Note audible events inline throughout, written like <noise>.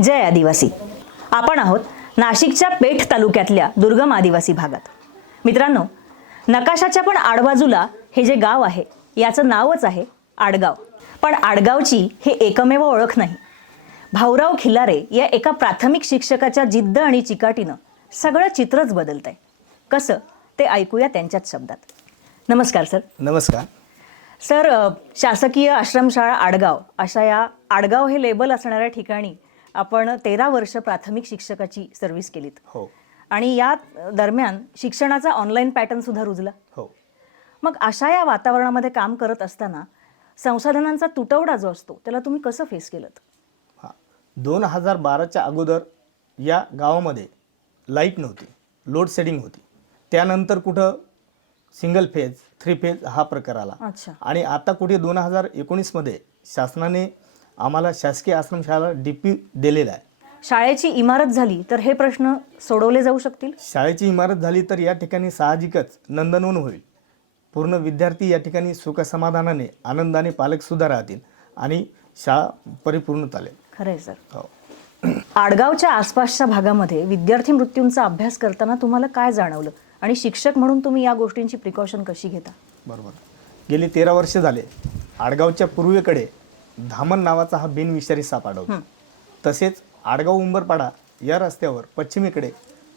जय आदिवासी. आपण आहोत नाशिकच्या पेठ तालुक्यातल्या दुर्गम आदिवासी भागात. मित्रांनो नकाशाच्या पण आडबाजूला हे जे गाव आहे याचं नावच आहे आडगाव. पण आडगावची हे एकमेव ओळख नाही. भाऊराव खिलारे या एका प्राथमिक शिक्षकाच्या जिद्द आणि चिकाटीनं सगळं चित्रच बदलत आहे कसं? ते ऐकूया त्यांच्याच शब्दात. नमस्कार सर. नमस्कार. सर शासकीय आश्रमशाळा आडगाव अशा या आडगाव हे लेबल असणाऱ्या ठिकाणी आपण तेरा वर्ष प्राथमिक शिक्षकाची सर्व्हिस केलीत. हो. आणि या दरम्यान शिक्षणाचा ऑनलाईन पॅटर्न सुद्धा रुजला. हो. मग अशा या वातावरणामध्ये काम करत असताना संसाधनांचा तुटवडा जो असतो त्याला तुम्ही कसं फेस केलं हां. दोन हजार बाराच्या अगोदर या गावामध्ये लाइट नव्हती. लोड शेडिंग होती. त्यानंतर कुठं सिंगल फेज थ्री फेज हा प्रकार आला. अच्छा. आणि आता कुठे दोन हजार एकोणीसमध्ये शासनाने आम्हाला शासकीय आश्रमशाळा डी पी दिलेला आहे. शाळेची इमारत झाली तर हे प्रश्न सोडवले जाऊ शकतील? शाळेची इमारत झाली तर या ठिकाणी साहजिकच नंदनवन होईल. पूर्ण विद्यार्थी या ठिकाणी सुखसमाधानाने आनंदाने पालकसुद्धा राहतील आणि शाळा परिपूर्ण चालेल खरंय सर. हो. आडगावच्या आसपासच्या भागामध्ये विद्यार्थी मृत्यूंचा अभ्यास करताना तुम्हाला काय जाणवलं? आणि शिक्षक म्हणून तुम्ही या गोष्टींची प्रिकॉशन कशी घेता? बरोबर. गेली तेरा वर्ष झाले. आडगावच्या पूर्वेकडे धामण नावाचा हा बिनविषारी साप आढळतो. तसेच आडगाव उंबरपाडा या रस्त्यावर पश्चिमेकडे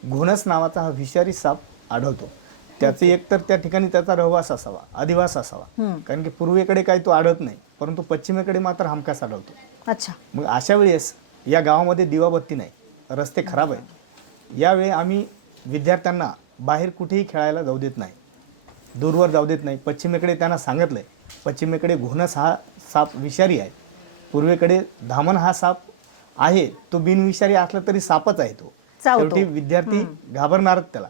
घोणस नावाचा हा विषारी साप आढळतो. त्याचे एकतर त्या ठिकाणी त्याचा रहवास असावा अधिवास असावा. कारण की पूर्वेकडे काही तो आढळत नाही परंतु पश्चिमेकडे मात्र हमखास आढळतो. अच्छा. मग अशा वेळेस या गावामध्ये दिवाबत्ती नाही रस्ते खराब आहेत. यावेळी आम्ही विद्यार्थ्यांना बाहेर कुठेही खेळायला जाऊ देत नाही दूरवर जाऊ देत नाही. पश्चिमेकडे त्यांना सांगितलं आहे पश्चिमेकडे घोणस हा साप विषारी आहे. पूर्वेकडे धामण हा साप आहे. तो बिनविषारी असला तरी सापच आहे तो. शेवटी विद्यार्थी घाबरणारच त्याला.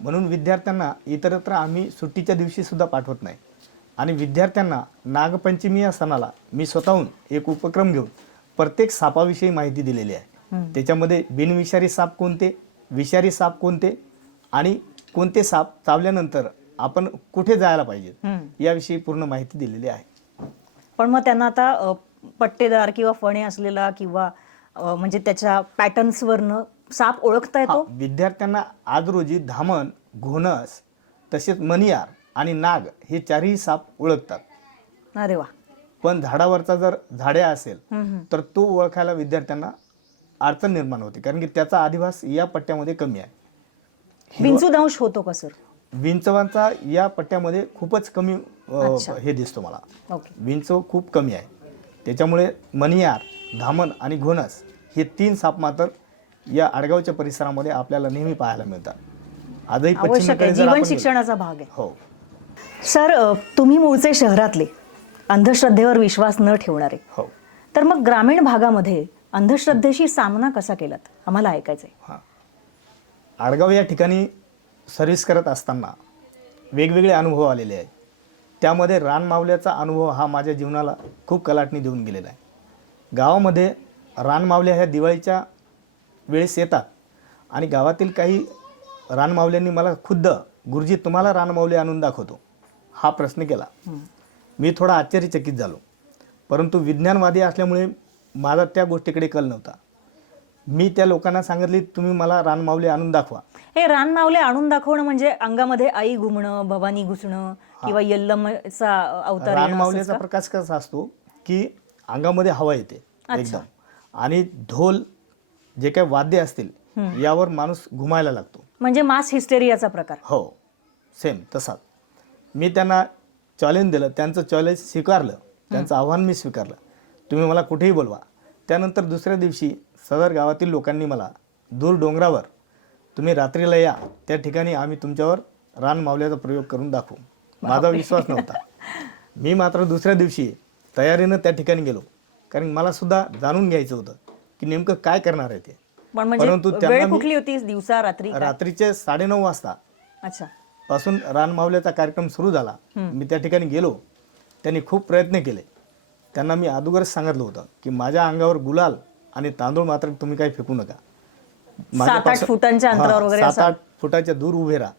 म्हणून विद्यार्थ्यांना इतरत्र आम्ही सुट्टीच्या दिवशी सुद्धा पाठवत नाही. आणि विद्यार्थ्यांना नागपंचमी या सणाला मी स्वतःहून एक उपक्रम घेऊन प्रत्येक सापाविषयी माहिती दिलेली आहे. त्याच्यामध्ये बिनविषारी साप कोणते विषारी साप कोणते आणि कोणते साप चावल्यानंतर आपण कुठे जायला पाहिजे याविषयी पूर्ण माहिती दिलेली आहे. पण मग त्यांना आता पट्टेदार किंवा फणे असलेला किंवा म्हणजे त्याच्या पॅटर्न्सवरनं साप ओळखता येतो विद्यार्थ्यांना आज रोजी धामण घोणस तसेच मनियार आणि नाग हे चारही साप ओळखतात. अरे वा. पण झाडावरचा जर झाड्या असेल. तर तो ओळखायला विद्यार्थ्यांना अडचण निर्माण होते. कारण की त्याचा अधिवास या पट्ट्यामध्ये कमी आहे. बिनचूदंश होतो का सर? विंचवांचा या पट्ट्यामध्ये खूपच कमी अच्छा. हे दिसतो मला. ओके. विंचव खूप कमी आहे. त्याच्यामुळे मनियार धामण आणि घोणस हे तीन साप मात्र या आडगावच्या परिसरामध्ये आपल्याला नेहमी पाहायला मिळतात. आजही आवश्यक पश्चिमेकडे आहे. जर जीवन गेलो- शिक्षणाचा भाग आहे. हो. सर अ, तुम्ही मूळचे शहरातले. अंधश्रद्धेवर विश्वास न ठेवणारे. हो. तर मग ग्रामीण भागामध्ये अंधश्रद्धेशी सामना कसा केलात? आम्हाला ऐकायचंय हां. आडगाव या ठिकाणी सर्व्हिस करत असताना वेगवेगळे अनुभव आलेले आहेत. त्यामध्ये रानमावल्याचा अनुभव हा माझ्या जीवनाला खूप कलाटणी देऊन गेलेला आहे. गावामध्ये रानमावल्या ह्या दिवाळीच्या वेळेस येतात आणि गावातील काही रानमावल्यांनी मला खुद्द गुरुजी तुम्हाला रानमावले आणून दाखवतो हा प्रश्न केला. मी थोडा आश्चर्यचकित झालो परंतु विज्ञानवादी असल्यामुळे माझा त्या गोष्टीकडे कल नव्हता. मी त्या लोकांना सांगितले तुम्ही मला रानमावले आणून दाखवा. हे रानमावले आणून दाखवणं म्हणजे अंगामध्ये आई घुमणं भवानी घुसणं किंवा यल्लमचा अवतार रानमावल्याचा? प्रकाश कसा असतो की अंगामध्ये हवा येते एकदम. आणि ढोल जे काही वाद्य असतील यावर माणूस घुमायला लागतो. म्हणजे मास हिस्टेरियाचा प्रकार. हो सेम तसाच मी त्यांना चॅलेंज दिलं त्यांचं चॅलेंज स्वीकारलं त्यांचं आव्हान मी स्वीकारलं. तुम्ही मला कुठेही बोलवा. त्यानंतर दुसऱ्या दिवशी सदर गावातील लोकांनी मला दूर डोंगरावर तुम्ही रात्रीला या. त्या ठिकाणी आम्ही तुमच्यावर रान मावल्याचा प्रयोग करून दाखवू. माझा विश्वास नव्हता. मी मात्र दुसऱ्या दिवशी तयारीनं त्या ठिकाणी गेलो. कारण मला सुद्धा जाणून घ्यायचं होतं की नेमकं काय करणार आहे ते. पण म्हणजे परंतु त्यांना कुठली होती? दिवसा रात्री? रात्रीचे साडेनऊ वाजता अच्छा. पासून रानमावल्याचा कार्यक्रम सुरू झाला. मी त्या ठिकाणी गेलो. त्यांनी खूप प्रयत्न केले. त्यांना मी अगोदरच सांगितलं होतं की माझ्या अंगावर गुलाल आणि तांदूळ मात्र तुम्ही काही फेकू नका. सात? आठ फुटाच्या दूर उभे राहा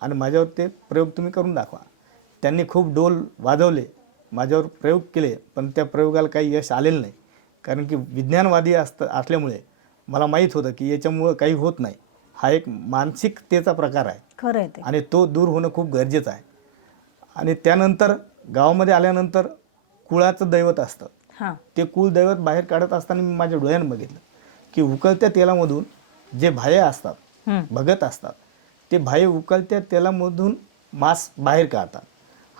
आणि माझ्यावर ते प्रयोग तुम्ही करून दाखवा. त्यांनी खूप डोल वाजवले माझ्यावर प्रयोग केले पण त्या प्रयोगाला काही यश आलेलं नाही. कारण की विज्ञानवादी असत असल्यामुळे मला माहीत होतं की याच्यामुळं काही होत नाही. हा एक मानसिकतेचा प्रकार आहे. खरं आहे ते. आणि तो दूर होणं खूप गरजेचं आहे. आणि त्यानंतर गावामध्ये आल्यानंतर कुळाचं दैवत असतं. हां. ते कुलदैवत बाहेर काढत असताना मी माझ्या डोळ्यानं बघितलं की उकळत्या तेलामधून जे भाये असतात. भगत असतात ते भाये उकळत्या तेलामधून मांस बाहेर काढतात.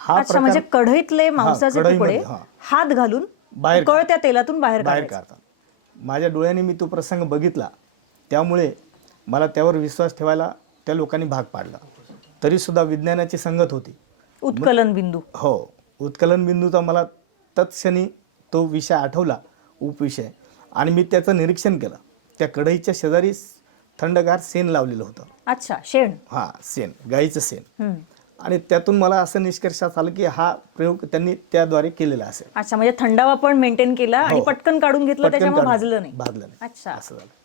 हा अच्छा म्हणजे प्रकार कढईतले मांसाचे कढईमध्ये, तुकडे हां. हात घालून बाहेर उकळत्या तेलातून बाहेर बाहेर काढायचे. काढतात माझ्या डोळ्याने मी तो प्रसंग बघितला. त्यामुळे मला त्यावर विश्वास ठेवायला त्या लोकांनी भाग पाडला. तरीसुद्धा विज्ञानाची संगत होती. उत्कलन बिंदू. हो उत्कलन बिंदूचा मला तत्क्षणी तो विषय आठवला उपविषय आणि मी त्याचं निरीक्षण केलं. त्या कढईच्या शेजारी थंडगार सेन लावलेलं होतं. अच्छा शेण. हां सेन गाईचं सेन. आणि त्यातून मला असं निष्कर्षात आलं की हा प्रयोग त्यांनी त्याद्वारे केलेला असेल. अच्छा म्हणजे थंडावा पण मेंटेन केला आणि हो. पटकन काढून घेतलं पटकन त्याच्यामुळे काढून- भाजलं नाही. भाजलं नाही. अच्छा. असं झालं.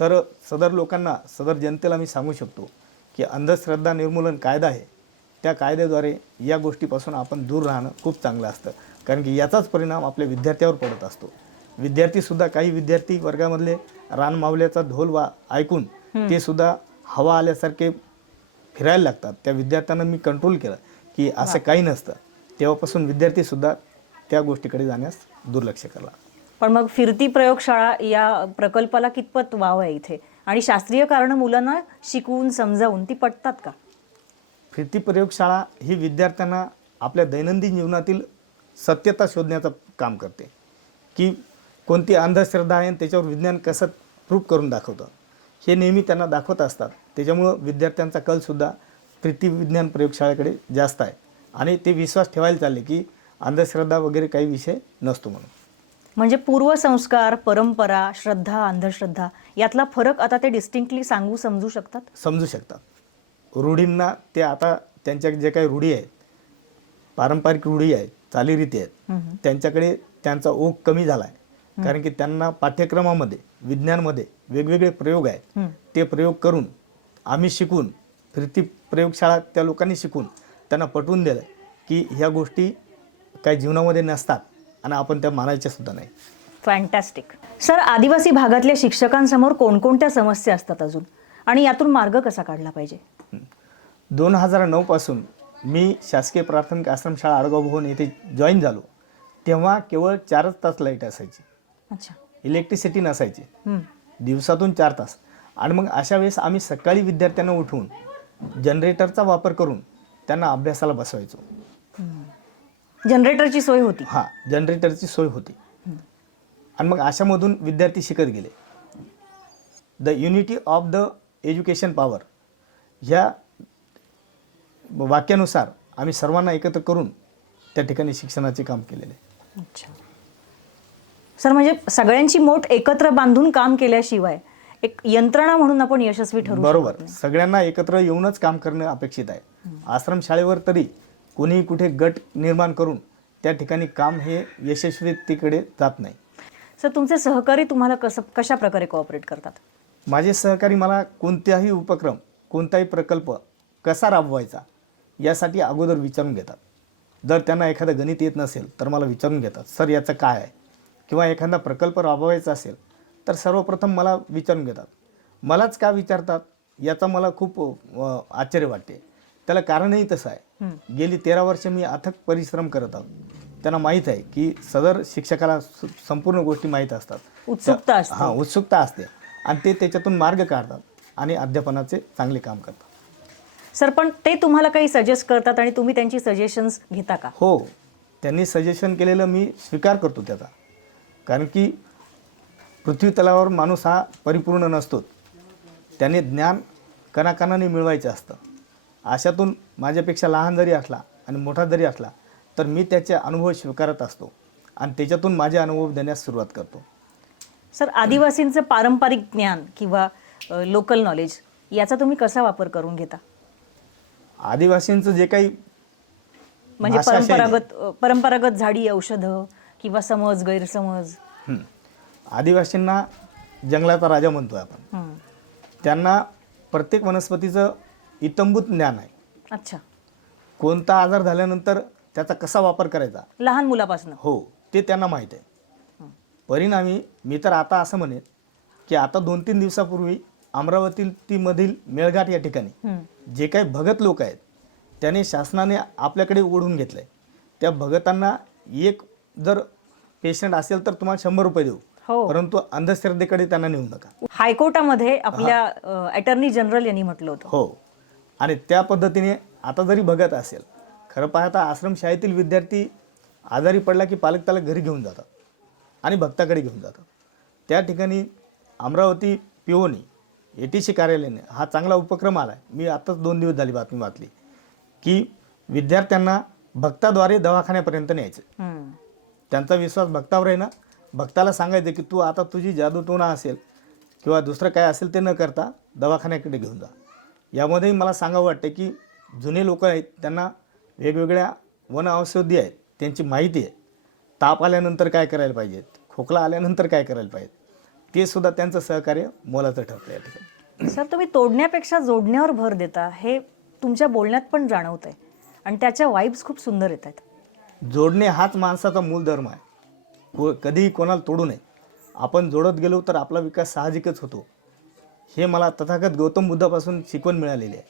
तर सदर लोकांना सदर जनतेला मी सांगू शकतो की अंधश्रद्धा निर्मूलन कायदा आहे. त्या कायद्याद्वारे या गोष्टीपासून आपण दूर राहणं खूप चांगलं असतं. कारण की याचाच परिणाम आपल्या विद्यार्थ्यावर पडत असतो. विद्यार्थीसुद्धा काही विद्यार्थी वर्गामधले रानमावल्याचा ढोल वा ऐकून ते सुद्धा हवा आल्यासारखे फिरायला लागतात. त्या विद्यार्थ्यांना मी कंट्रोल केलं की असं काही नसतं. तेव्हापासून विद्यार्थीसुद्धा त्या गोष्टीकडे जाण्यास दुर्लक्ष करला. पण मग फिरती प्रयोगशाळा या प्रकल्पाला कितपत वाव आहे इथे? आणि शास्त्रीय कारण मुलांना शिकवून समजावून ती पटतात का? फिरती प्रयोगशाळा ही विद्यार्थ्यांना आपल्या दैनंदिन जीवनातील सत्यता शोधण्याचं काम करते. की कोणती अंधश्रद्धा आहे आणि त्याच्यावर विज्ञान कसं प्रूफ करून दाखवतं. हे नेहमी त्यांना दाखवत असतात. त्याच्यामुळं विद्यार्थ्यांचा कलसुद्धा फिरती विज्ञान प्रयोगशाळेकडे जास्त आहे. आणि ते विश्वास ठेवायला चालले की अंधश्रद्धा वगैरे काही विषय नसतो म्हणून. म्हणजे पूर्वसंस्कार परंपरा श्रद्धा अंधश्रद्धा यातला फरक आता ते डिस्टिंक्टली सांगू समजू शकतात? समजू शकतात. रूढींना ते आता त्यांच्या जे काही रूढी आहेत पारंपरिक रूढी आहेत चालीरीती आहेत. त्यांच्याकडे त्यांचा ओघ कमी झाला आहे कारण की त्यांना पाठ्यक्रमामध्ये विज्ञानमध्ये वेगवेगळे प्रयोग आहेत. ते प्रयोग करून आम्ही शिकून फिरती प्रयोगशाळा त्या लोकांनी शिकून त्यांना पटवून दिलं की ह्या गोष्टी काही जीवनामध्ये नसतात आणि आपण त्या मानायच्या सुद्धा नाही. फॅन्टॅस्टिक सर आदिवासी भागातल्या शिक्षकांसमोर कोणकोणत्या समस्या असतात अजून? आणि यातून मार्ग कसा काढला पाहिजे? दोन हजार नऊपासून मी शासकीय प्राथमिक आश्रमशाळा आडगाव भवन येथे जॉईन झालो. तेव्हा केवळ चारच तास लाइट असायची. अच्छा. इलेक्ट्रिसिटी नसायची. दिवसातून चार तास. आणि मग अशा वेळेस आम्ही सकाळी विद्यार्थ्यांना उठवून जनरेटरचा वापर करून त्यांना अभ्यासाला बसवायचो. जनरेटरची सोय होती. हां जनरेटरची सोय होती. आणि मग अशामधून विद्यार्थी शिकत गेले. The unity of the education power ह्या वाक्यानुसार आम्ही सर्वांना एकत्र करून त्या ठिकाणी शिक्षणाचे काम केलेले. अच्छा. सर म्हणजे सगळ्यांची मोठ एकत्र बांधून काम केल्याशिवाय एक यंत्रणा म्हणून आपण यशस्वी ठरू बरोबर. सगळ्यांना एकत्र येऊनच काम करणं अपेक्षित आहे. आश्रमशाळेवर तरी कोणी कुठे गट निर्माण करून त्या ठिकाणी काम हे यशस्वीतेकडे जात नाही. सर तुमचे सहकारी तुम्हाला कसं कशा प्रकारे कॉपरेट करतात? माझे सहकारी मला कोणताही उपक्रम कोणताही प्रकल्प कसा राबवायचा यासाठी अगोदर विचारून घेतात. जर त्यांना एखादं गणित येत नसेल तर मला विचारून घेतात सर याचं काय आहे? किंवा एखादा प्रकल्प राबवायचा असेल तर सर्वप्रथम मला विचारून घेतात. मलाच का विचारतात? याचा मला खूप आश्चर्य वाटते. त्याला कारणही तसं आहे. गेली तेरा वर्ष मी अथक परिश्रम करत आहोत त्यांना माहीत आहे की सदर शिक्षकाला संपूर्ण गोष्टी माहीत असतात. उत्सुकता असते. हां उत्सुकता असते. आणि ते त्याच्यातून मार्ग काढतात आणि अध्यापनाचे चांगले काम करतात. सर पण ते तुम्हाला काही सजेस्ट करतात आणि तुम्ही त्यांची सजेशन्स घेता का? हो. त्यांनी सजेशन केलेलं मी स्वीकार करतो त्याचा. कारण की पृथ्वी तलावर माणूस हा परिपूर्ण नसतो. त्याने ज्ञान कणाकणाने मिळवायचं असतं. अशातून माझ्यापेक्षा लहान जरी असला आणि मोठा जरी असला तर मी त्याचे अनुभव स्वीकारत असतो आणि त्याच्यातून माझे अनुभव देण्यास सुरुवात करतो. सर आदिवासींचं पारंपरिक ज्ञान किंवा लोकल नॉलेज याचा तुम्ही कसा वापर करून घेता? आदिवासींचं जे काही म्हणजे. परंपरागत परंपरागत झाडी औषधं किंवा समज गैरसमज. आदिवासींना जंगलाचा राजा म्हणतोय आपण. त्यांना प्रत्येक वनस्पतीचं इतंभूत ज्ञान आहे. अच्छा. कोणता आजार झाल्यानंतर त्याचा कसा वापर करायचा? लहान मुलापासून. हो ते त्यांना माहीत आहे. परिणामी मी तर आता असं म्हणेन की आता दोन तीन दिवसापूर्वी अमरावतीमधील मेळघाट या ठिकाणी. जे काही भगत लोक आहेत त्याने शासनाने आपल्याकडे ओढून घेतलं आहे त्या भगतांना एक जर पेशंट असेल तर तुम्हाला शंभर रुपये देऊ. हो. परंतु अंधश्रद्धेकडे त्यांना नेऊ नका. हायकोर्टामध्ये आपल्या अटर्नी जनरल यांनी म्हटलं होतं. हो. आणि त्या पद्धतीने आता जरी भगत असेल खरं पाहता आश्रमशाळेतील विद्यार्थी आजारी पडला की पालक त्याला घरी घेऊन जातात आणि भक्ताकडे घेऊन जातात. त्या ठिकाणी अमरावती पिओनी ए टी सी कार्यालयाने हा चांगला उपक्रम आला आहे मी आताच दोन दिवस झाली बातमी वाचली की विद्यार्थ्यांना भक्ताद्वारे दवाखान्यापर्यंत न्यायचं. त्यांचा विश्वास भक्तावर आहे ना? भक्ताला सांगायचं की तू आता तुझी जादूटोणा असेल किंवा दुसरं काय असेल ते न करता दवाखान्याकडे घेऊन जा. यामध्येही मला सांगावं वाटतं की जुने लोक आहेत त्यांना वेगवेगळ्या वन औषधी आहेत त्यांची माहिती आहे. ताप आल्यानंतर काय करायला पाहिजेत खोकला आल्यानंतर काय करायला पाहिजे? ते सुद्धा त्यांचं सहकार्य मोलाचं ठरतं या ठिकाणी. सर तुम्ही तोडण्यापेक्षा जोडण्यावर भर देता हे तुमच्या बोलण्यात पण जाणवत आहे आणि त्याच्या वाईब्स खूप सुंदर येत आहेत जोडणे हाच माणसाचा मूळ धर्म आहे. को कधीही कोणाला तोडू नये. आपण जोडत गेलो तर आपला विकास साहजिकच होतो. हे मला तथागत गौतम बुद्धापासून शिकवण मिळालेली आहे.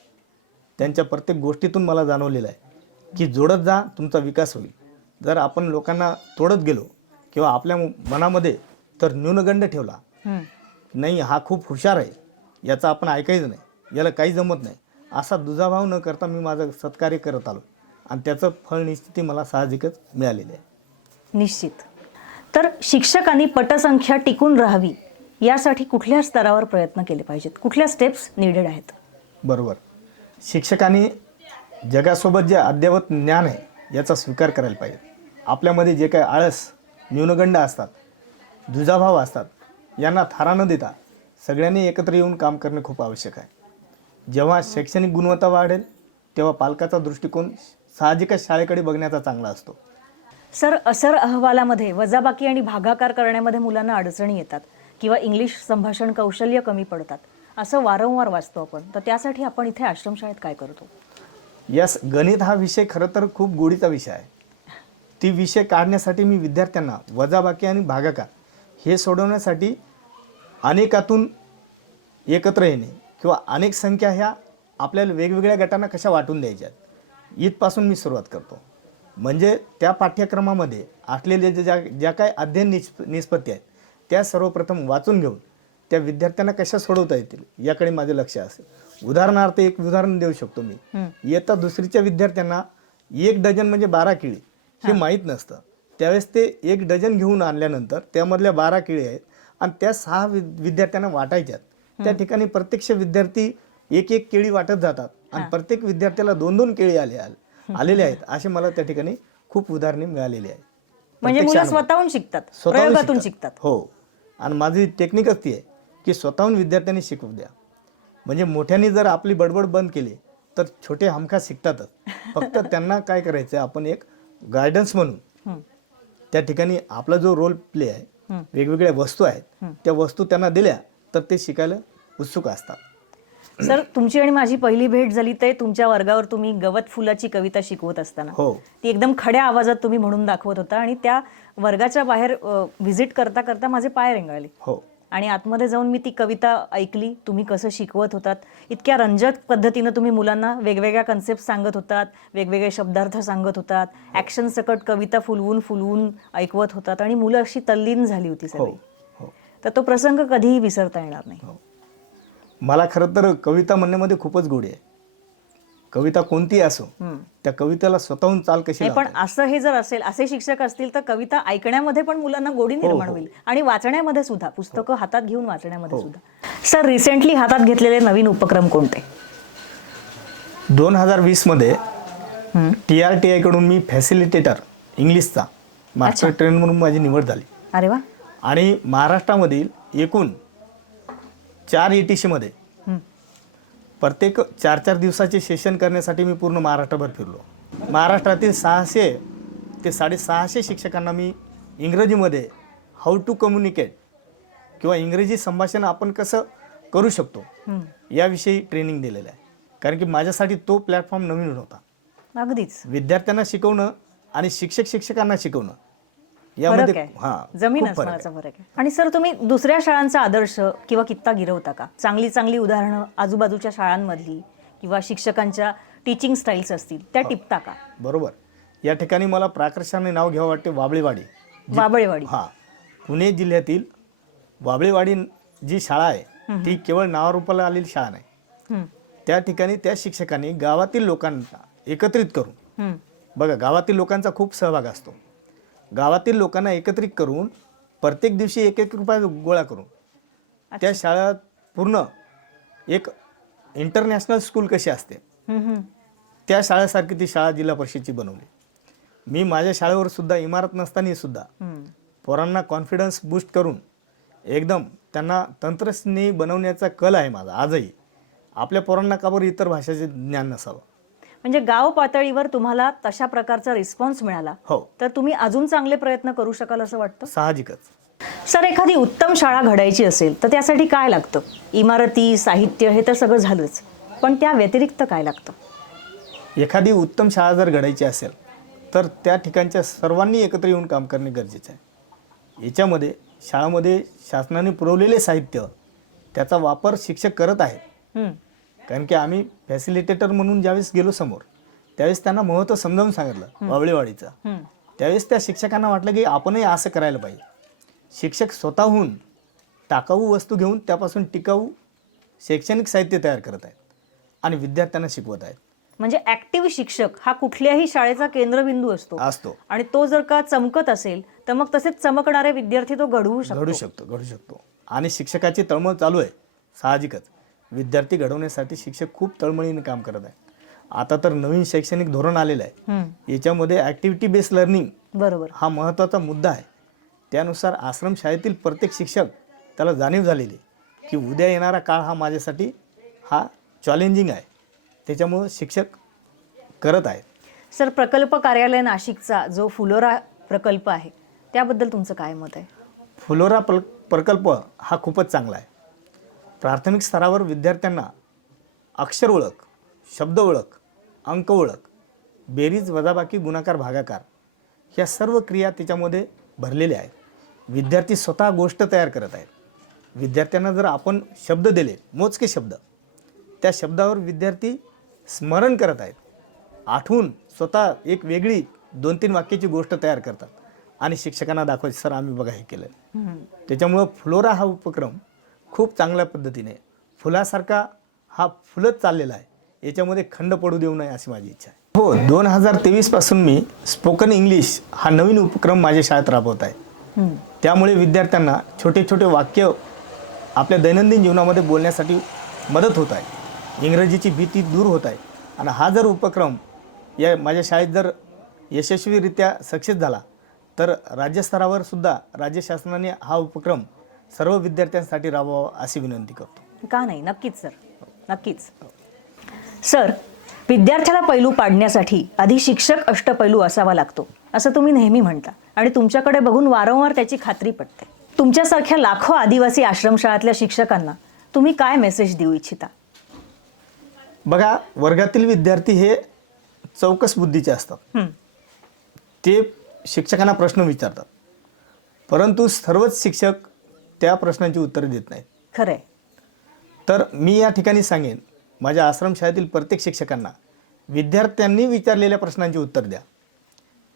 त्यांच्या प्रत्येक गोष्टीतून मला जाणवलेलं आहे की जोडत जा तुमचा विकास होईल. जर आपण लोकांना तोडत गेलो किंवा आपल्या मनामध्ये तर न्यूनगंड ठेवला. नाही हा खूप हुशार आहे. याचं आपण ऐकायचं नाही. याला काही जमत नाही. असा दुजाभाव न करता मी माझं सत्कार्य करत आलो. आणि त्याचं फळ निश्चिती मला साहजिकच मिळालेली आहे. निश्चित. तर शिक्षकांनी पटसंख्या टिकून राहावी यासाठी कुठल्या स्तरावर प्रयत्न केले पाहिजेत? कुठल्या स्टेप्स निडेड आहेत? बरोबर. शिक्षकांनी जगासोबत जे अद्ययावत ज्ञान आहे याचा स्वीकार करायला पाहिजे. आपल्यामध्ये जे काही आळस न्यूनगंड असतात दुजाभाव असतात यांना थारा न देता सगळ्यांनी एकत्र येऊन काम करणे खूप आवश्यक आहे. जेव्हा शैक्षणिक गुणवत्ता वाढेल तेव्हा पालकाचा दृष्टिकोन साहजिकच शाळेकडे बघण्याचा चांगला असतो. सर असर अहवालामध्ये वजाबाकी आणि भागाकार करण्यामध्ये मुलांना अडचणी येतात किंवा इंग्लिश संभाषण कौशल्य कमी पडतात असं वारंवार वाचतो आपण. तर त्यासाठी आपण इथे आश्रमशाळेत काय करतो? यस गणित हा विषय खरं तर खूप गोडीचा विषय आहे. ती विषय काढण्यासाठी मी विद्यार्थ्यांना वजाबाकी आणि भागाकार हे सोडवण्यासाठी अनेकातून एकत्र येणे किंवा अनेक संख्या ह्या आपल्याला वेगवेगळ्या गटांना कशा वाटून द्यायच्या इथपासून मी सुरुवात करतो. म्हणजे त्या पाठ्यक्रमामध्ये असलेले जे ज्या ज्या काही अध्ययन निष्प निष्पत्ती आहेत त्या सर्वप्रथम वाचून घेऊन त्या विद्यार्थ्यांना कशा सोडवता येतील याकडे माझे लक्ष असेल. उदाहरणार्थ एक उदाहरण देऊ शकतो मी. इयत्ता दुसरीच्या विद्यार्थ्यांना एक डझन म्हणजे बारा किळी हे माहीत नसतं. त्यावेळेस ते एक डझन घेऊन आणल्यानंतर त्यामधल्या बारा किळी आहेत आणि त्या सहा विद्यार्थ्यांना वाटायच्यात त्या ठिकाणी प्रत्यक्ष विद्यार्थी एक एक केळी वाटत जातात आणि प्रत्येक विद्यार्थ्याला दोन दोन केळी आले आले- आलेले आहेत. असे मला त्या ठिकाणी खूप उदाहरणे मिळालेली आहेत. म्हणजे मुलं. स्वतःहून शिकतात प्रयोगातून शिकतात. हो. आणि माझी टेक्निकच ती आहे की स्वतःहून विद्यार्थ्यांनी शिकवू द्या. म्हणजे मोठ्यांनी जर आपली बडबड बंद केली तर छोटे हमखास शिकतातच. फक्त <laughs> त्यांना काय करायचं आपण एक गायडन्स म्हणून. त्या ठिकाणी आपला जो रोल प्ले आहे. वेगवेगळ्या वस्तू आहेत त्या वस्तू त्यांना दिल्या तर ते शिकायला उत्सुक असतात. सर तुमची आणि माझी पहिली भेट झाली ते तुमच्या वर्गावर तुम्ही गवत फुलाची कविता शिकवत असताना. हो. ती एकदम खड्या आवाजात तुम्ही म्हणून दाखवत होता आणि त्या वर्गाच्या बाहेर व्हिजिट करता करता माझे पाय रेंगाळले. हो. आणि आतमध्ये जाऊन मी ती कविता ऐकली तुम्ही कसं शिकवत होतात इतक्या रंजक पद्धतीनं तुम्ही मुलांना वेगवेगळ्या कन्सेप्ट सांगत होतात वेगवेगळे शब्दार्थ सांगत होतात ॲक्शन सकट कविता फुलवून फुलवून ऐकवत होतात आणि मुलं अशी तल्लीन झाली होती हो सगळी. हो. तर तो प्रसंग कधीही विसरता येणार नाही. मला खरं तर कविता म्हणण्यामध्ये खूपच गोडी आहे. कविता कोणतीही असो. त्या कवितेला स्वतःहून चाल कशी पण असं हे जर असेल असे शिक्षक असतील तर कविता ऐकण्यामध्ये पण मुलांना गोडी निर्माण हो. होईल आणि वाचण्यामध्ये सुद्धा पुस्तकं हातात घेऊन वाचण्यामध्ये सुद्धा. सर रिसेंटली हातात घेतलेले नवीन उपक्रम कोणते? दोन हजार वीसमध्ये हम्म. टी आर टी आयकडून मी फॅसिलिटेटर इंग्लिशचा मास्टर ट्रेन म्हणून माझी निवड झाली. अरे वा. आणि महाराष्ट्रामधील एकूण चार ए टी सीमध्ये हम्म. प्रत्येक चार चार दिवसाचे सेशन करण्यासाठी मी पूर्ण महाराष्ट्रभर फिरलो. महाराष्ट्रातील सहाशे ते साडेसहाशे शिक्षकांना मी इंग्रजीमध्ये हाऊ टू कम्युनिकेट किंवा इंग्रजी संभाषण आपण कसं करू शकतो. याविषयी ट्रेनिंग दिलेलं आहे. कारण की माझ्यासाठी तो प्लॅटफॉर्म नवीन होता अगदीच. विद्यार्थ्यांना शिकवणं आणि शिक्षक शिक्षकांना शिकवणं हां जमीन खूप फरक आसमानाचा फरक आहे. आणि सर तुम्ही दुसऱ्या शाळांचा आदर्श किंवा कित्ता गिरवता का? चांगली चांगली उदाहरणं आजूबाजूच्या शाळांमधली किंवा शिक्षकांच्या टीचिंग स्टाईल्स असतील त्या टिपता का? बरोबर. या ठिकाणी मला प्राकर्षाने नाव घ्यावं वाटते वाबळेवाडी. बाबळेवाडी हा. पुणे जिल्ह्यातील वाबळेवाडी जी शाळा आहे ती केवळ नावारूपाला आलेली शाळा नाही. हम्म, त्या ठिकाणी त्या शिक्षकांनी गावातील लोकांना एकत्रित करून हम्म, बघा गावातील लोकांचा खूप सहभाग असतो. गावातील लोकांना एकत्रित करून प्रत्येक दिवशी एक एक रुपया गोळा करून त्या शाळा पूर्ण एक इंटरनॅशनल स्कूल कशी असते. त्या शाळेसारखी ती शाळा जिल्हा परिषदची बनवली. मी माझ्या शाळेवर सुद्धा इमारत नसताना सुद्धा. पोरांना कॉन्फिडन्स बूस्ट करून एकदम त्यांना तंत्रस्नेही बनवण्याचा कल आहे माझा. आजही आपल्या पोरांना का बरं इतर भाषेचे ज्ञान नसावं? म्हणजे गाव पातळीवर तुम्हाला तशा प्रकारचा रिस्पॉन्स मिळाला. हो. तर तुम्ही अजून चांगले प्रयत्न करू शकाल असं वाटतं? साहजिकच. सर एखादी उत्तम शाळा घडायची असेल तर त्यासाठी काय लागतं? इमारती साहित्य हे तर सगळं झालंच. पण त्या व्यतिरिक्त काय लागतं? एखादी उत्तम शाळा जर घडायची असेल तर त्या ठिकाणच्या सर्वांनी एकत्र येऊन काम करणे गरजेचे आहे. याच्यामध्ये शाळामध्ये शासनाने पुरवलेले साहित्य त्याचा वापर शिक्षक करत आहेत. कारण की आम्ही फॅसिलिटेटर म्हणून ज्यावेळेस गेलो समोर त्यावेळेस त्यांना महत्त्व समजावून सांगितलं वावळेवाडीचं. त्यावेळेस त्या शिक्षकांना वाटलं की आपणही असं करायला पाहिजे. शिक्षक स्वतःहून टाकाऊ वस्तू घेऊन त्यापासून टिकाऊ शैक्षणिक साहित्य तयार करत आहेत आणि विद्यार्थ्यांना शिकवत आहेत. म्हणजे ऍक्टिव्ह शिक्षक हा कुठल्याही शाळेचा केंद्रबिंदू असतो. असतो. आणि तो जर का चमकत असेल तर मग तसेच चमकणारे विद्यार्थी तो घडवू शकतो. घडू शकतो घडू शकतो. आणि शिक्षकाची तळमळ चालू आहे साहजिकच. विद्यार्थी घडवण्यासाठी शिक्षक खूप तळमळीने काम करत आहेत आता तर नवीन शैक्षणिक धोरण आलेलं आहे. याच्यामध्ये ॲक्टिव्हिटी बेस्ड लर्निंग बरोबर. हा महत्त्वाचा मुद्दा आहे. त्यानुसार आश्रमशाळेतील प्रत्येक शिक्षक त्याला जाणीव झालेली आहे की उद्या येणारा काळ हा माझ्यासाठी हा चॅलेंजिंग आहे. त्याच्यामुळं शिक्षक करत आहेत. सर प्रकल्प कार्यालय नाशिकचा जो फुलोरा प्रकल्प आहे त्याबद्दल तुमचं काय मत आहे? फुलोरा प्र प्रकल्प हा खूपच चांगला आहे. प्राथमिक स्तरावर विद्यार्थ्यांना अक्षर ओळख शब्द ओळख अंक ओळख बेरीज वजाबाकी गुणाकार भागाकार ह्या सर्व क्रिया त्याच्यामध्ये भरलेल्या आहेत. विद्यार्थी स्वतः गोष्ट तयार करत आहेत. विद्यार्थ्यांना जर आपण शब्द दिले मोजके शब्द त्या शब्दावर विद्यार्थी स्मरण करत आहेत. आठवून स्वतः एक वेगळी दोन तीन वाक्याची गोष्ट तयार करतात. आणि शिक्षकांना दाखवायचे सर आम्ही बघा हे केलं. त्याच्यामुळं फ्लोरा हा उपक्रम खूप चांगल्या पद्धतीने. फुलासारखा हा फुलत चाललेला आहे. याच्यामध्ये खंड पडू देऊ नये अशी माझी इच्छा आहे. हो दोन हजार तेवीसपासून मी स्पोकन इंग्लिश हा नवीन उपक्रम माझ्या शाळेत राबवत आहे. त्यामुळे विद्यार्थ्यांना छोटे छोटे वाक्य आपल्या दैनंदिन जीवनामध्ये बोलण्यासाठी मदत होत आहे. इंग्रजीची भीती दूर होत आहे. आणि हा जर उपक्रम या माझ्या शाळेत जर यशस्वीरित्या सक्सेस झाला तर राज्यस्तरावर सुद्धा राज्य शासनाने हा उपक्रम सर्व विद्यार्थ्यांसाठी राबवावा अशी विनंती करतो. का नाही? नक्कीच सर. नक्कीच. सर विद्यार्थ्याला पैलू पाडण्यासाठी आधी शिक्षक अष्टपैलू असावा लागतो असं तुम्ही नेहमी म्हणता. आणि तुमच्याकडे बघून वारंवार त्याची खात्री पटते. तुमच्यासारख्या लाखो आदिवासी आश्रमशाळातल्या शिक्षकांना तुम्ही काय मेसेज देऊ इच्छिता? बघा वर्गातील विद्यार्थी हे चौकस बुद्धीचे असतात. हं, ते शिक्षकांना प्रश्न विचारतात. परंतु सर्वच शिक्षक त्या प्रश्नांची उत्तरं देत नाहीत. खरंय. तर मी या ठिकाणी सांगेन माझ्या आश्रमशाळेतील प्रत्येक शिक्षकांना विद्यार्थ्यांनी विचारलेल्या प्रश्नांची उत्तर द्या.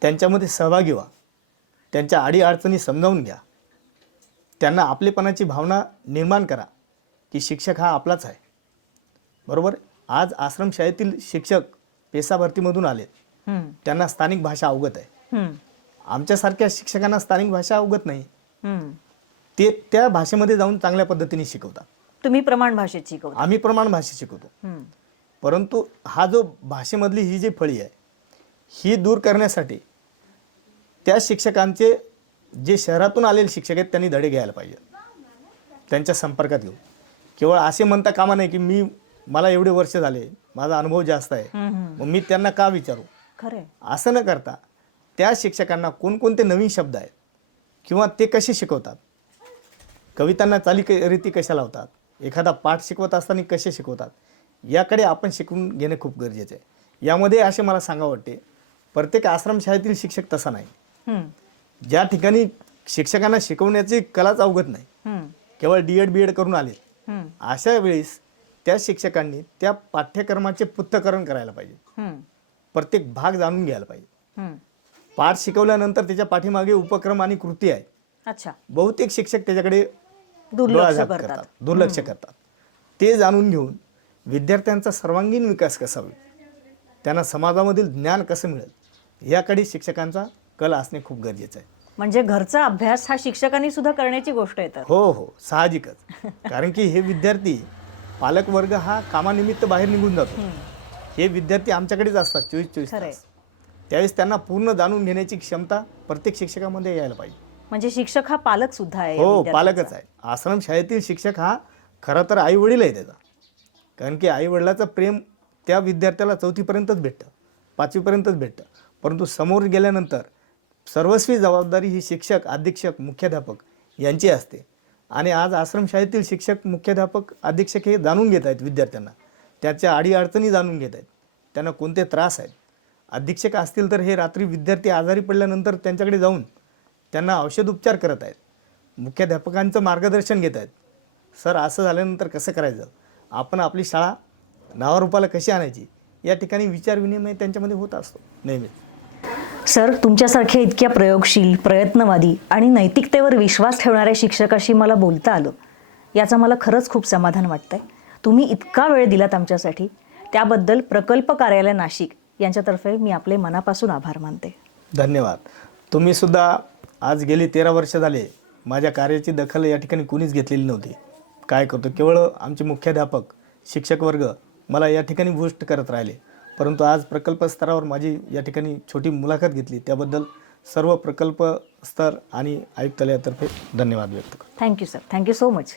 त्यांच्यामध्ये सहभागी व्हा. त्यांच्या अडीअडचणी समजावून घ्या. त्यांना आपलेपणाची भावना निर्माण करा की शिक्षक हा आपलाच आहे. बरोबर? आज आश्रमशाळेतील शिक्षक पेसा भरतीमधून आलेत. त्यांना स्थानिक भाषा अवगत आहे. आमच्यासारख्या शिक्षकांना स्थानिक भाषा अवगत नाही. ते त्या भाषेमध्ये जाऊन चांगल्या पद्धतीने शिकवतात. तुम्ही प्रमाण भाषेत शिकवता. आम्ही प्रमाण भाषा शिकवतो. परंतु हा जो भाषेमधली ही जी फळी आहे ही दूर करण्यासाठी त्या शिक्षकांचे जे शहरातून आलेले शिक्षक आहेत त्यांनी धडे घ्यायला पाहिजे. त्यांच्या संपर्कात येऊन. केवळ असे म्हणता कामा नाही की मी मला एवढे वर्ष झाले माझा अनुभव जास्त आहे. मग मी त्यांना का विचारू? खरंय असं न करता त्या शिक्षकांना कोणकोणते नवीन शब्द आहेत किंवा ते कसे शिकवतात कवितांना चाली क- रीती कशा लावतात? एखादा पाठ शिकवत असताना कसे शिकवतात? याकडे आपण शिकून घेणे खूप गरजेचे आहे. यामध्ये असे मला सांगा वाटते प्रत्येक आश्रमशाळेतील शिक्षक तसा नाही. हं, ज्या ठिकाणी शिक्षकांना शिकवण्याची कलाच अवगत नाही केवळ डी एड बी एड करून आले. अशा वेळेस त्या शिक्षकांनी त्या पाठ्यक्रमाचे पृथ्थकरण करायला पाहिजे. प्रत्येक भाग जाणून घ्यायला पाहिजे. पाठ शिकवल्यानंतर त्याच्या पाठीमागे उपक्रम आणि कृती आहे. अच्छा. बहुतेक शिक्षक त्याच्याकडे दुर्लक्ष डोळाझाप करतात. दुर्लक्ष करतात. ते जाणून घेऊन विद्यार्थ्यांचा सर्वांगीण विकास कसा होईल त्यांना समाजामधील ज्ञान कसं मिळेल याकडे शिक्षकांचा कल असणे खूप गरजेचं आहे. म्हणजे घरचा अभ्यास हा शिक्षकांनी सुद्धा करण्याची गोष्ट येतात हो हो साहजिकच. कारण की हे विद्यार्थी पालक वर्ग हा कामानिमित्त बाहेर निघून जातो. हे विद्यार्थी आमच्याकडेच असतात चोवीस चोवीस खरंय. तास. त्यावेळेस त्यांना पूर्ण जाणून घेण्याची क्षमता प्रत्येक शिक्षकामध्ये यायला पाहिजे. म्हणजे शिक्षक हा पालक सुद्धा आहे हो. पालकच आहे. आश्रम शाळेतील शिक्षक हा खरा तर आई वडील आहे त्याचा. कारण की आई वडिलाचं प्रेम त्या विद्यार्थ्याला चौथीपर्यंतच भेटतं पाचवीपर्यंतच भेटतं. परंतु समोर गेल्यानंतर सर्वस्वी जबाबदारी ही शिक्षक अधीक्षक मुख्याध्यापक यांची असते. आणि आज आश्रमशाळेतील शिक्षक मुख्याध्यापक अधीक्षक हे जाणून घेत आहेत विद्यार्थ्यांना. त्याच्या अडीअडचणी जाणून घेत आहेत. त्यांना कोणते त्रास आहेत? अधीक्षक असतील तर हे रात्री विद्यार्थी आजारी पडल्यानंतर त्यांच्याकडे जाऊन त्यांना औषधोपचार करत आहेत. मुख्याध्यापकांचं मार्गदर्शन घेत आहेत. सर असं झाल्यानंतर कसं करायचं? आपण आपली शाळा नावारूपाला कशी आणायची? या ठिकाणी विचार विनिमय त्यांच्यामध्ये होत असतो नेहमीच सर तुमच्यासारख्या इतक्या प्रयोगशील प्रयत्नवादी आणि नैतिकतेवर विश्वास ठेवणाऱ्या शिक्षकाशी मला बोलता आलं. याचं मला खरंच खूप समाधान वाटतंय. तुम्ही इतका वेळ दिलात आमच्यासाठी. त्याबद्दल प्रकल्प कार्यालय नाशिक यांच्यातर्फे मी आपले मनापासून आभार मानते. धन्यवाद. तुम्ही सुद्धा आज गेली तेरा वर्ष झाले. माझ्या कार्याची दखल या ठिकाणी कुणीच घेतलेली नव्हती. काय करतो? केवळ आमचे मुख्याध्यापक शिक्षक वर्ग मला या ठिकाणी बूस्ट करत राहिले. परंतु आज प्रकल्प स्तरावर माझी या ठिकाणी छोटी मुलाखत घेतली. त्याबद्दल सर्व प्रकल्प स्तर आणि आयुक्तालयातर्फे धन्यवाद व्यक्त करतो. Thank you sir thank you so much